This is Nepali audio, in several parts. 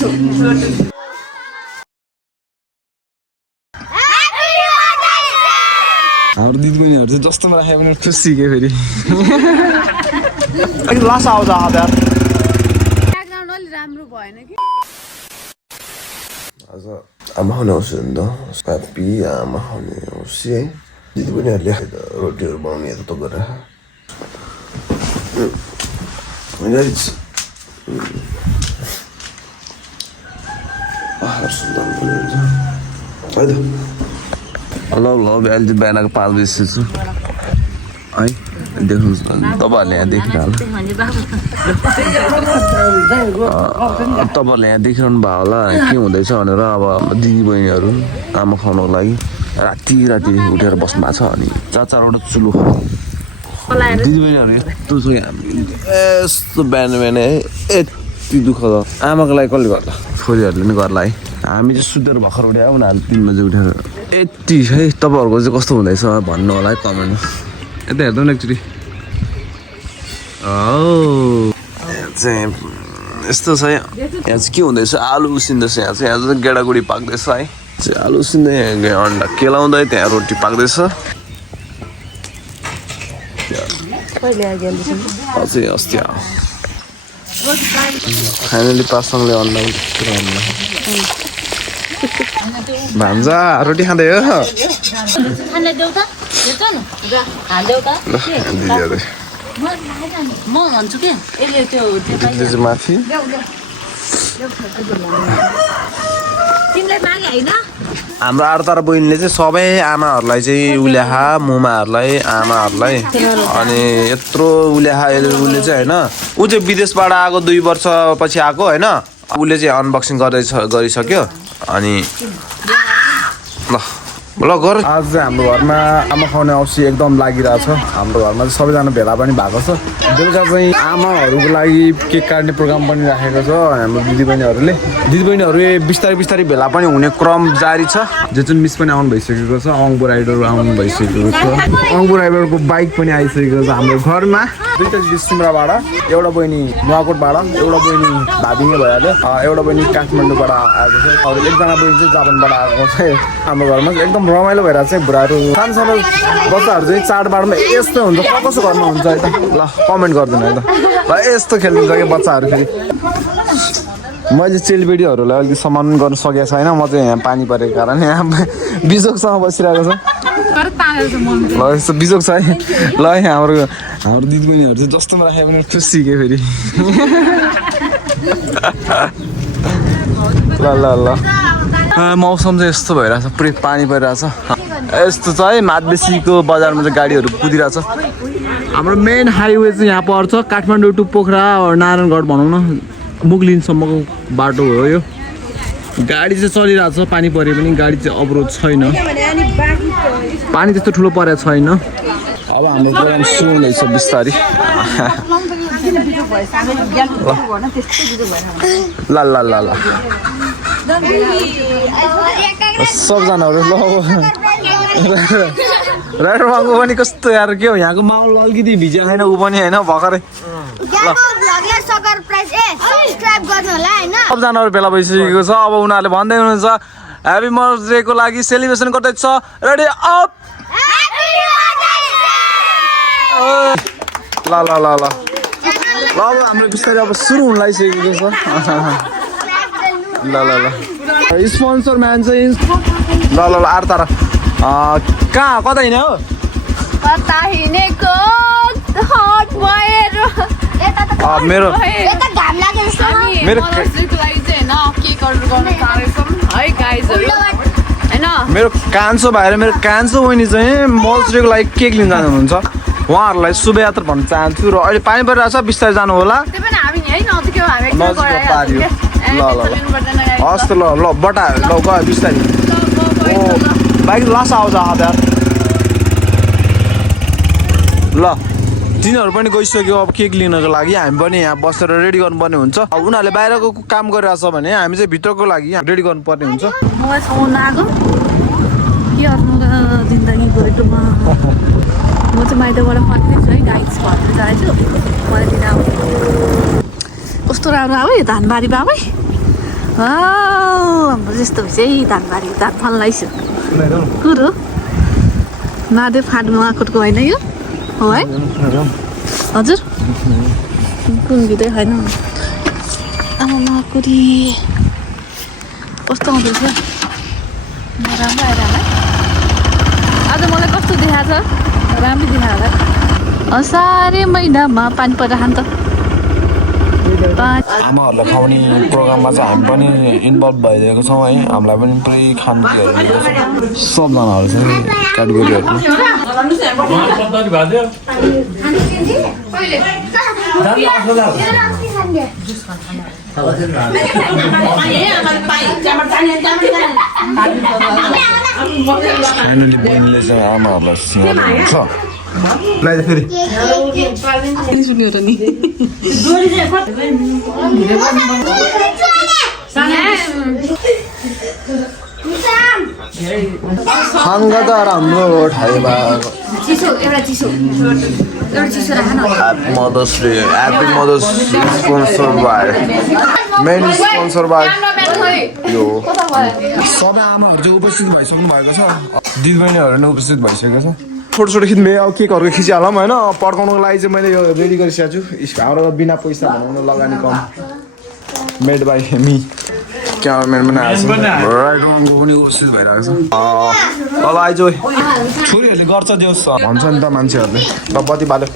हाम्रो दिदीबहिनीहरू चाहिँ जस्तोमा राख्यो भने खुसी के फेरि अलिक लास आउँछ आधार ब्याकग्राउन्ड अलि राम्रो भएन कि आज आमा खाने आउँछु नि त पापी आमा खाने आउँछु है दिदीबहिनीहरूले रोटीहरू बनाउने यता गरेर सुन्दर बनाउँछ है त ल अहिले चाहिँ बिहानको 5 बजी छु है देख्नुहोस् तपाईँहरूले यहाँ देखिरहनु तपाईँहरूले यहाँ देखिरहनु भयो होला के हुँदैछ भनेर अब दिदीबहिनीहरू आमा खुवाउनुको लागि राति उठेर बस्नु भएको छ अनि 4-4वटा चुलो दिदीबहिनीहरू यस्तो छ यस्तो बिहान है यति दुःख छ आमाको लागि कसले गर्दा छोरीहरूले नि गर्ला है हामी चाहिँ सुतेर भर्खर उठ्यो उनीहरूले 3 बजी उठेर यति है तपाईँहरूको चाहिँ कस्तो हुँदैछ भन्नु होला है कमेन्टमा यता हेर्दा नि एकचोटि चाहिँ यस्तो छ यहाँ चाहिँ के हुँदैछ आलु उसिन्दैछ यहाँ चाहिँ गेडागुडी पाक्दैछ है आलु उसिन्दै अन्डा केलाउँदै त्यहाँ रोटी पाक्दैछ अझै अस्ति फाइनली पासँगले अन्डा भान्जा रोटी खाँदै हो म भन्छु के यसले त्यो माथि तिमीलाई मागे हैन हाम्रो आरतारा बहिनीले चाहिँ सबै आमाहरूलाई चाहिँ उल्याहा मुमाहरूलाई आमाहरूलाई अनि यत्रो उल्याहा उसले चाहिँ होइन ऊ चाहिँ विदेशबाट आएको 2 वर्षपछि आएको होइन उसले चाहिँ अनबक्सिङ गरिसक्यो अनि ल गर आज चाहिँ हाम्रो घरमा आमा खुवाउने औषधि एकदम लागिरहेछ हाम्रो घरमा चाहिँ सबैजना भेला पनि भएको छ बेलुका चाहिँ आमाहरूको लागि केक काट्ने प्रोग्राम पनि राखेको छ हाम्रो दिदीबहिनीहरू बिस्तारै भेला पनि हुने क्रम जारी छ जो चाहिँ मिस पनि आउनु भइसकेको छ अङ्बु राइडर आउनु भइसकेको छ अङ्बु राइडरको बाइक पनि आइसकेको छ हाम्रो घरमा 2टा सिमराबाट एउटा बहिनी नुवाकोटबाट एउटा बहिनी भाबिङे भइहाल्यो एउटा बहिनी काठमाडौँबाट आएको छ अरू एकजना बहिनी चाहिँ जापानबाट आएको छ हाम्रो घरमा एकदम रमाइलो भइरहेको छ बुढाहरू सानो बच्चाहरू चाहिँ चाडबाडमा यस्तो हुन्छ कसो घरमा हुन्छ है त ल कमेन्ट गरिदिनु है त ल यस्तो खेलिदिन्छ कि बच्चाहरू फेरि मैले चेलीबेटीहरूलाई अलिक सम्मान गर्न सकेको छैन म चाहिँ यहाँ पानी परेको कारण यहाँ बिजोकसँग बसिरहेको छ ल यस्तो बिजोक छ है ल हाम्रो दिदीबहिनीहरू चाहिँ जस्तोमा राख्यो भने खुसी के फेरि ल मौसम चाहिँ यस्तो भइरहेछ पुरै पानी परिरहेछ यस्तो छ है मादबेसीको बजारमा चाहिँ गाडीहरू कुदिरहेछ हाम्रो मेन हाइवे चाहिँ यहाँ पर्छ काठमाडौँ टु पोखरा नारायणगढ भनौँ न मुगलिनसम्मको बाटो हो यो गाडी चाहिँ चलिरहेछ पानी परे पनि गाडी चाहिँ अवरोध छैन पानी त्यस्तो ठुलो परेको छैन अब हाम्रो प्रोग्राम सुरु हुँदैछ बिस्तारै ल सबजनाहरू ल राइडरमाको पनि कस्तो यार के हो यहाँको माहौल अलिकति भिजेको छैन ऊ पनि होइन भर्खरै सबजनाहरू भेला भइसकेको छ अब उनीहरूले भन्दै हुनुहुन्छ ह्याप्पी मदर्स डेको लागि सेलिब्रेसन गर्दैछ रेडी अप ल हाम्रो बिस्तारै अब सुरु हुन लागिसकेको छ ल स्पोन्सर म्यान चाहिँ ल आरतारा कहाँ कता हिँड्यो हो मेरो कान्छो भाइ र मेरो कान्छो बहिनी चाहिँ मदर्स डेको लागि केक लिन जानुहुन्छ उहाँहरूलाई शुभयात्रा भन्न चाहन्छु र अहिले पानी परिरहेको छ बिस्तारै जानु होला हस् त ल बटा ल गयो बिस्तारै ओ बाइक लास आउँछ आधार ल तिनीहरू पनि गइसक्यो अब केक लिनको लागि हामी पनि यहाँ बसेर रेडी गर्नुपर्ने हुन्छ उनीहरूले बाहिरको काम गरिरहेछ भने हामी चाहिँ भित्रको लागि रेडी गर्नुपर्ने हुन्छ म चाहिँ माइतबाट फर्किँदैछु है गाइड्स भनेर जाँदैछु मलाई दिन अब कस्तो राम्रो अब यो धानबारी बाबै हाम्रो जस्तो हुन्छ है धानबारी धान फल्दैछु कुरो महादेव फाट महाकोटको होइन यो हो है हजुर कुन गीतै होइन आमा महाकुरी कस्तो आउँदैछ राम्रो आएर होला आज मलाई कस्तो देखाएको छ राम्रो देखायो होला असारे महिनामा पानी परिरहन्छ आमाहरूलाई खुवाउने प्रोग्राममा चाहिँ हामी पनि इन्भल्भ भइदिएको छौँ है हामीलाई पनि पुरै खानुहरू सबजनाहरू चाहिँ क्याटेगोरीहरू फाइनली बहिनीले चाहिँ आमाहरूलाई सिंगार्नुहुन्छ लाई फेरि सुन्यो त नि खानका त राम्रो ठाई भएको Happy Mother's Day स्पोन्सर भयो मेन स्पोन्सर भयो यो सबै आमाहरू चाहिँ उपस्थित भइसक्नु भएको छ दिदीबहिनीहरू नै उपस्थित भइसकेको छ छोटो छोटो खिच्ने अब केकहरू खिचिहालौँ होइन पड्काउनुको लागि चाहिँ मैले यो रेडी गरिसकेको छु हाम्रो बिना पैसा बनाउन लगानी कम मेड बाई मी क्यामराम्यान पनि आएको छ राइट आर्मको पनि उपस्थित भइरहेको छ ल आइज छोरीहरूले गर्छ देउस भन्छ नि त मान्छेहरूले ल बत्ती बाल्यो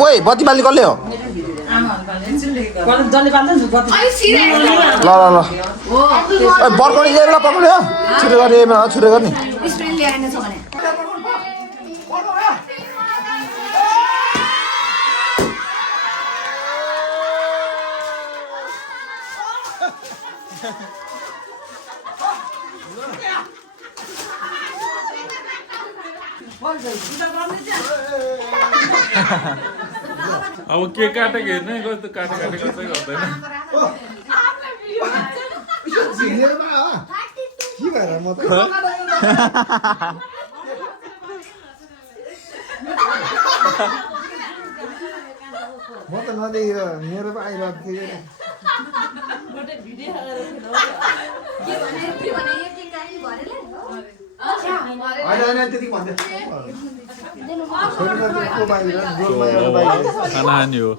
ओइ बत्ती बाल्ने कसले हो ल ल ल बर्काउने बेला पकाउने हो छिटो गर्ने छिटो गर्ने अब के काटेको हेर्ने कस्तो काटेको चाहिँ गर्दैन म त नदेखेर मेरो पो आइरहेको थियो नानी हो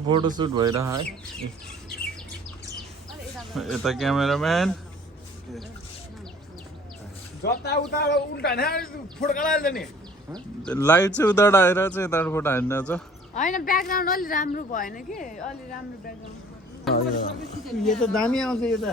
फोटोसुट भइरह है यता क्यामेराम्यान लाइट चाहिँ उताबाट आएर चाहिँ यताबाट फोटो हान्नु छ होइन ब्याकग्राउन्ड अलि राम्रो भएन कि अलि राम्रो ब्याकग्राउन्ड यो त दामी आउँछ यो त